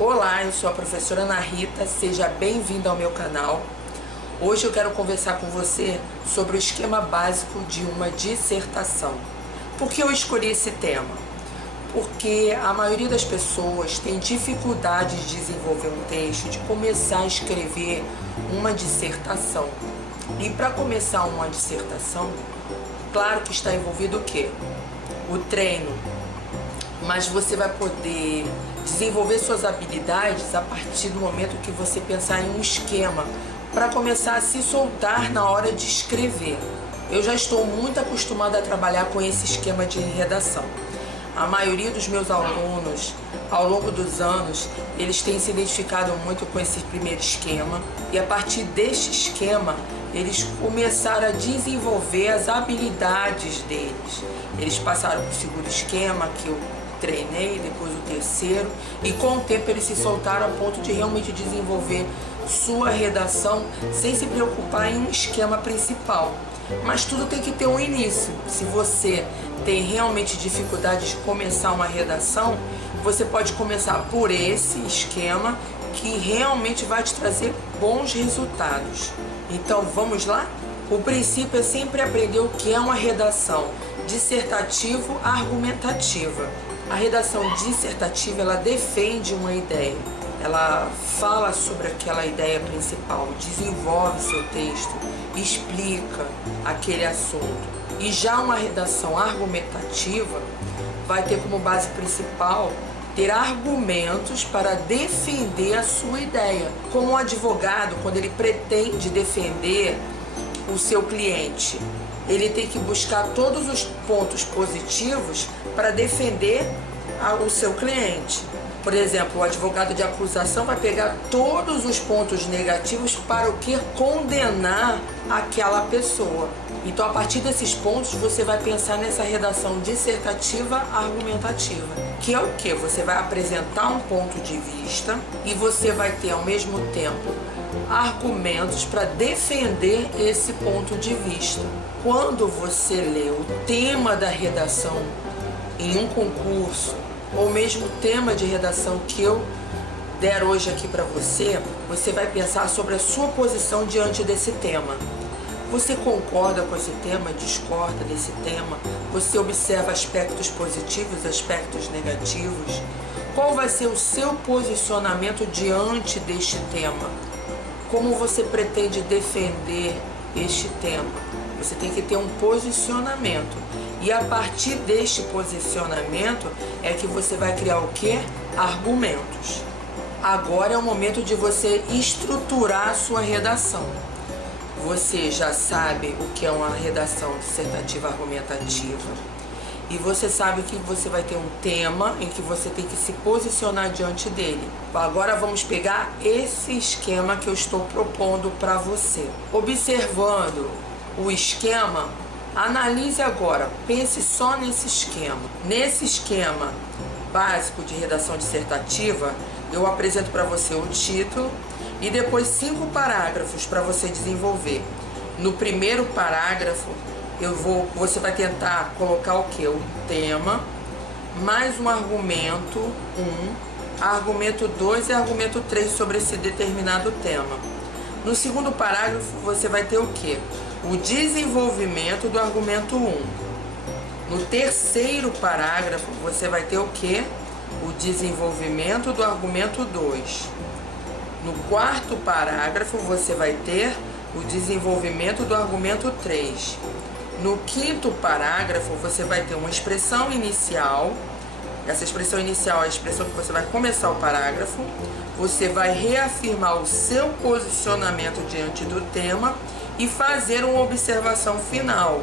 Olá, eu sou a professora Ana Rita, seja bem-vinda ao meu canal. Hoje eu quero conversar com você sobre o esquema básico de uma dissertação. Por que eu escolhi esse tema? Porque a maioria das pessoas tem dificuldade de desenvolver um texto, de começar a escrever uma dissertação. E para começar uma dissertação, claro que está envolvido o quê? O treino. Mas você vai poder desenvolver suas habilidades a partir do momento que você pensar em um esquema para começar a se soltar na hora de escrever. Eu já estou muito acostumada a trabalhar com esse esquema de redação. A maioria dos meus alunos, ao longo dos anos, eles têm se identificado muito com esse primeiro esquema e a partir deste esquema, eles começaram a desenvolver as habilidades deles. Eles passaram para o segundo esquema, que eu treinei, depois o terceiro, e com o tempo eles se soltaram a ponto de realmente desenvolver sua redação sem se preocupar em um esquema principal. Mas tudo tem que ter um início. Se você tem realmente dificuldade de começar uma redação, você pode começar por esse esquema que realmente vai te trazer bons resultados. Então vamos lá? O princípio é sempre aprender o que é uma redação dissertativo-argumentativa. A redação dissertativa, ela defende uma ideia, ela fala sobre aquela ideia principal, desenvolve seu texto, explica aquele assunto. E já uma redação argumentativa vai ter como base principal ter argumentos para defender a sua ideia. Como um advogado, quando ele pretende defender o seu cliente, ele tem que buscar todos os pontos positivos para defender o seu cliente. Por exemplo, o advogado de acusação vai pegar todos os pontos negativos para o que condenar aquela pessoa. Então, a partir desses pontos, você vai pensar nessa redação dissertativa argumentativa, que é o que? Você vai apresentar um ponto de vista e você vai ter, ao mesmo tempo, argumentos para defender esse ponto de vista. Quando você lê o tema da redação em um concurso, ou mesmo o tema de redação que eu der hoje aqui para você, você vai pensar sobre a sua posição diante desse tema. Você concorda com esse tema, discorda desse tema? Você observa aspectos positivos, aspectos negativos? Qual vai ser o seu posicionamento diante deste tema? Como você pretende defender este tema? Você tem que ter um posicionamento. E a partir deste posicionamento é que você vai criar o quê? Argumentos. Agora é o momento de você estruturar a sua redação. Você já sabe o que é uma redação dissertativa argumentativa. E você sabe que você vai ter um tema em que você tem que se posicionar diante dele. Agora vamos pegar esse esquema que eu estou propondo para você. Observando o esquema, analise agora, pense só nesse esquema. Nesse esquema básico de redação dissertativa, eu apresento para você o título e depois 5 parágrafos para você desenvolver. No primeiro parágrafo, você vai tentar colocar o que? O tema, mais um argumento 1, argumento 2 e argumento 3 sobre esse determinado tema. No segundo parágrafo, você vai ter o que? O desenvolvimento do argumento 1. No terceiro parágrafo, você vai ter o que? O desenvolvimento do argumento 2. No quarto parágrafo, você vai ter o desenvolvimento do argumento 3. No quinto parágrafo, você vai ter uma expressão inicial. Essa expressão inicial é a expressão que você vai começar o parágrafo. Você vai reafirmar o seu posicionamento diante do tema e fazer uma observação final.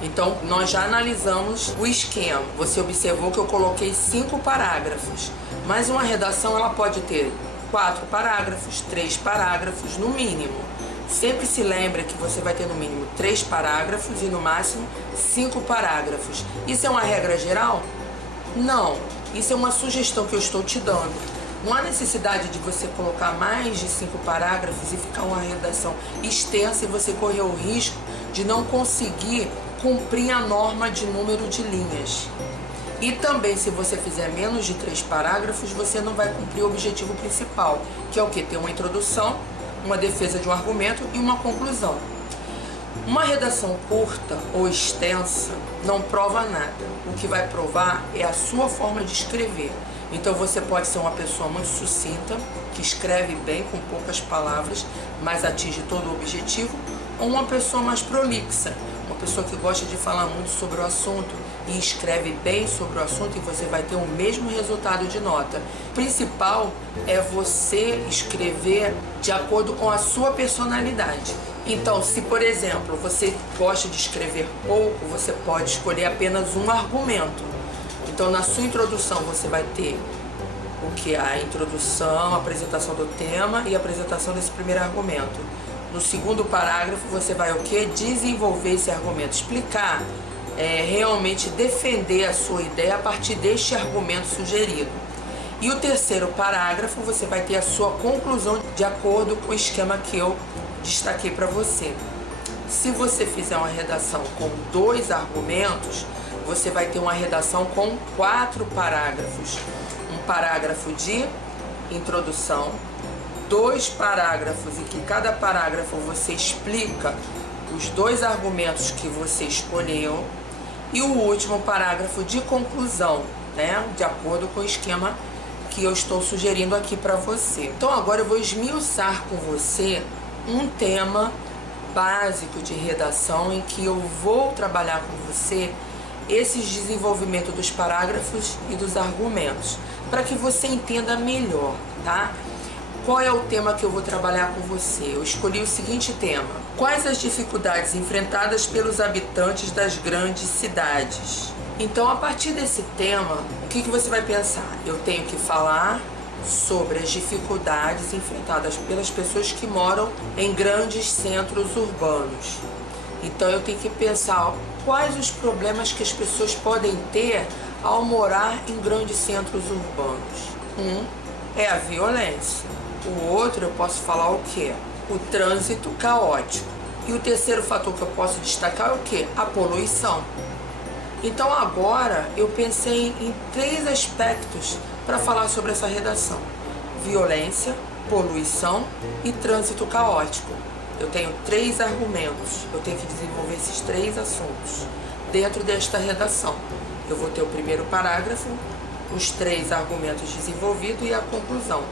Então, nós já analisamos o esquema. Você observou que eu coloquei 5 parágrafos. Mas uma redação ela pode ter 4 parágrafos, 3 parágrafos no mínimo. Sempre se lembre que você vai ter no mínimo 3 parágrafos e no máximo 5 parágrafos. Isso é uma regra geral? Não. Isso é uma sugestão que eu estou te dando. Não há necessidade de você colocar mais de 5 parágrafos e ficar uma redação extensa e você correr o risco de não conseguir cumprir a norma de número de linhas. E também, se você fizer menos de 3 parágrafos, você não vai cumprir o objetivo principal, que é o quê? Ter uma introdução, uma defesa de um argumento e uma conclusão. Uma redação curta ou extensa não prova nada. O que vai provar é a sua forma de escrever. Então você pode ser uma pessoa muito sucinta, que escreve bem com poucas palavras, mas atinge todo o objetivo, ou uma pessoa mais prolixa, uma pessoa que gosta de falar muito sobre o assunto e escreve bem sobre o assunto, e você vai ter o mesmo resultado de nota. O principal é você escrever de acordo com a sua personalidade. Então, se por exemplo você gosta de escrever pouco, você pode escolher apenas um argumento. Então, na sua introdução você vai ter o que? A introdução, a apresentação do tema e a apresentação desse primeiro argumento. No segundo parágrafo você vai o que? Desenvolver esse argumento, explicar, realmente defender a sua ideia a partir deste argumento sugerido. E o terceiro parágrafo você vai ter a sua conclusão de acordo com o esquema que eu destaquei para você. Se você fizer uma redação com 2 argumentos, você vai ter uma redação com 4 parágrafos. Um parágrafo de introdução, 2 parágrafos em que cada parágrafo você explica os 2 argumentos que você escolheu, e o último parágrafo de conclusão, né? De acordo com o esquema que eu estou sugerindo aqui para você. Então agora eu vou esmiuçar com você um tema básico de redação em que eu vou trabalhar com você esse desenvolvimento dos parágrafos e dos argumentos, para que você entenda melhor, tá? Qual é o tema que eu vou trabalhar com você? Eu escolhi o seguinte tema: quais as dificuldades enfrentadas pelos habitantes das grandes cidades? Então, a partir desse tema, o que você vai pensar? Eu tenho que falar sobre as dificuldades enfrentadas pelas pessoas que moram em grandes centros urbanos. Então eu tenho que pensar quais os problemas que as pessoas podem ter ao morar em grandes centros urbanos. Um é a violência. O outro eu posso falar o quê? O trânsito caótico. E o terceiro fator que eu posso destacar é o quê? A poluição. Então agora eu pensei em 3 aspectos para falar sobre essa redação: violência, poluição e trânsito caótico. Eu tenho 3 argumentos, eu tenho que desenvolver esses 3 assuntos dentro desta redação. Eu vou ter o primeiro parágrafo, os 3 argumentos desenvolvidos e a conclusão.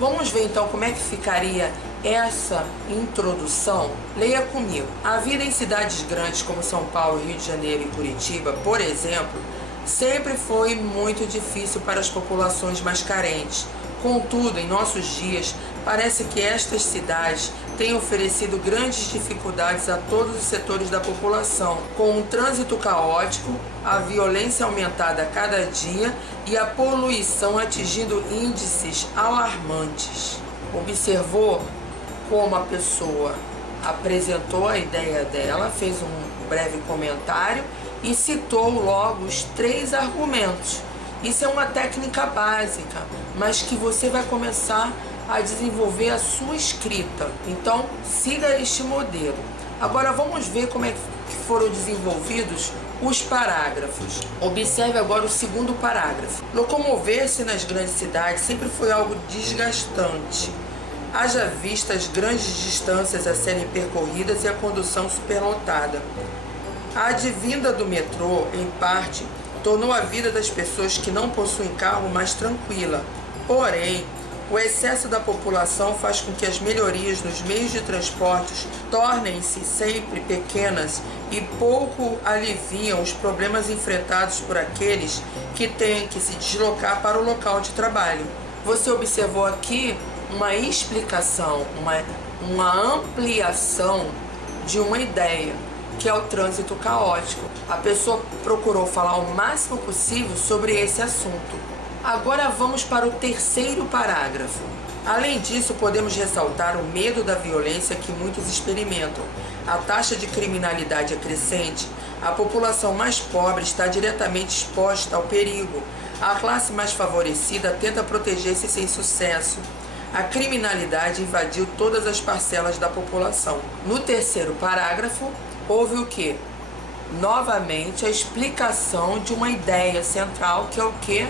Vamos ver então como é que ficaria essa introdução. Leia comigo. A vida em cidades grandes como São Paulo, Rio de Janeiro e Curitiba, por exemplo, sempre foi muito difícil para as populações mais carentes. Contudo, em nossos dias, parece que estas cidades têm oferecido grandes dificuldades a todos os setores da população, com um trânsito caótico, a violência aumentada a cada dia e a poluição atingindo índices alarmantes. Observou como a pessoa apresentou a ideia dela, fez um breve comentário e citou logo os 3 argumentos. Isso é uma técnica básica, mas que você vai começar a desenvolver a sua escrita. Então, siga este modelo. Agora vamos ver como é que foram desenvolvidos os parágrafos. Observe agora o segundo parágrafo. Locomover-se nas grandes cidades sempre foi algo desgastante. Haja vista as grandes distâncias a serem percorridas e a condução superlotada. A advinda do metrô, em parte, tornou a vida das pessoas que não possuem carro mais tranquila. Porém, o excesso da população faz com que as melhorias nos meios de transportes tornem-se sempre pequenas e pouco aliviam os problemas enfrentados por aqueles que têm que se deslocar para o local de trabalho. Você observou aqui uma explicação, uma ampliação de uma ideia, que é o trânsito caótico. A pessoa procurou falar o máximo possível sobre esse assunto. Agora vamos para o terceiro parágrafo. Além disso, podemos ressaltar o medo da violência que muitos experimentam. A taxa de criminalidade é crescente, a população mais pobre está diretamente exposta ao perigo. A classe mais favorecida tenta proteger-se sem sucesso. A criminalidade invadiu todas as parcelas da população. No terceiro parágrafo, houve o quê? novamente a explicação de uma ideia central, que é o que?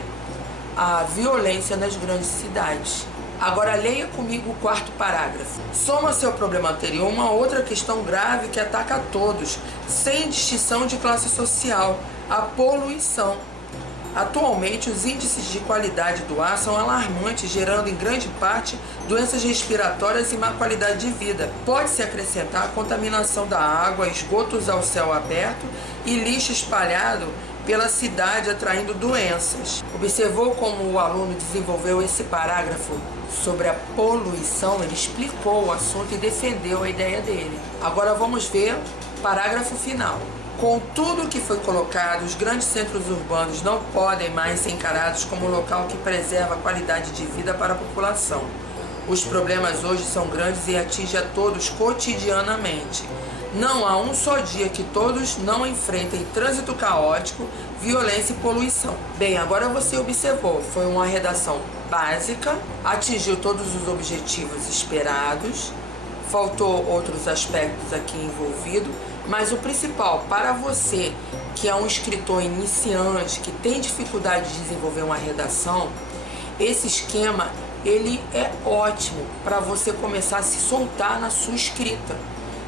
A violência nas grandes cidades. Agora leia comigo o quarto parágrafo. Soma-se ao problema anterior uma outra questão grave que ataca a todos, sem distinção de classe social: a poluição. Atualmente, os índices de qualidade do ar são alarmantes, gerando em grande parte doenças respiratórias e má qualidade de vida. Pode-se acrescentar a contaminação da água, esgotos ao céu aberto e lixo espalhado pela cidade, atraindo doenças. Observou como o aluno desenvolveu esse parágrafo sobre a poluição? Ele explicou o assunto e defendeu a ideia dele. Agora vamos ver o parágrafo final. Com tudo que foi colocado, os grandes centros urbanos não podem mais ser encarados como local que preserva a qualidade de vida para a população. Os problemas hoje são grandes e atingem a todos cotidianamente. Não há um só dia que todos não enfrentem trânsito caótico, violência e poluição. Bem, agora você observou, foi uma redação básica, atingiu todos os objetivos esperados, faltou outros aspectos aqui envolvidos, mas o principal, para você que é um escritor iniciante, que tem dificuldade de desenvolver uma redação, esse esquema ele é ótimo para você começar a se soltar na sua escrita.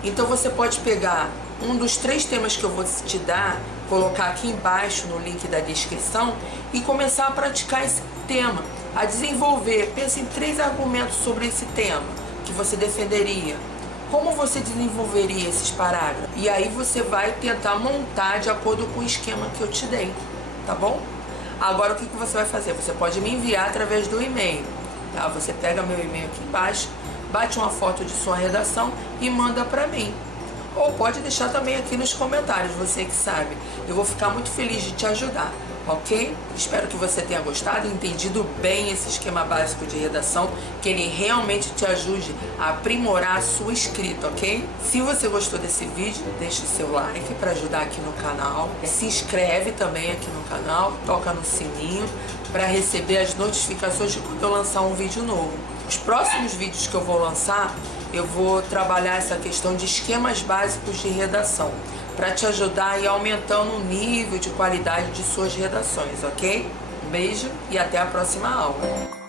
Então você pode pegar um dos 3 temas que eu vou te dar, colocar aqui embaixo no link da descrição e começar a praticar esse tema, a desenvolver. Pense em 3 argumentos sobre esse tema que você defenderia. Como você desenvolveria esses parágrafos? E aí você vai tentar montar de acordo com o esquema que eu te dei, tá bom? Agora o que você vai fazer? Você pode me enviar através do e-mail, tá? Você pega meu e-mail aqui embaixo, bate uma foto de sua redação e manda para mim. Ou pode deixar também aqui nos comentários, você que sabe. Eu vou ficar muito feliz de te ajudar, ok? Espero que você tenha gostado e entendido bem esse esquema básico de redação, que ele realmente te ajude a aprimorar a sua escrita, ok? Se você gostou desse vídeo, deixe o seu like para ajudar aqui no canal. Se inscreve também aqui no canal, toca no sininho para receber as notificações de quando eu lançar um vídeo novo. Os próximos vídeos que eu vou lançar, eu vou trabalhar essa questão de esquemas básicos de redação, para te ajudar a ir aumentando o nível de qualidade de suas redações, ok? Um beijo e até a próxima aula.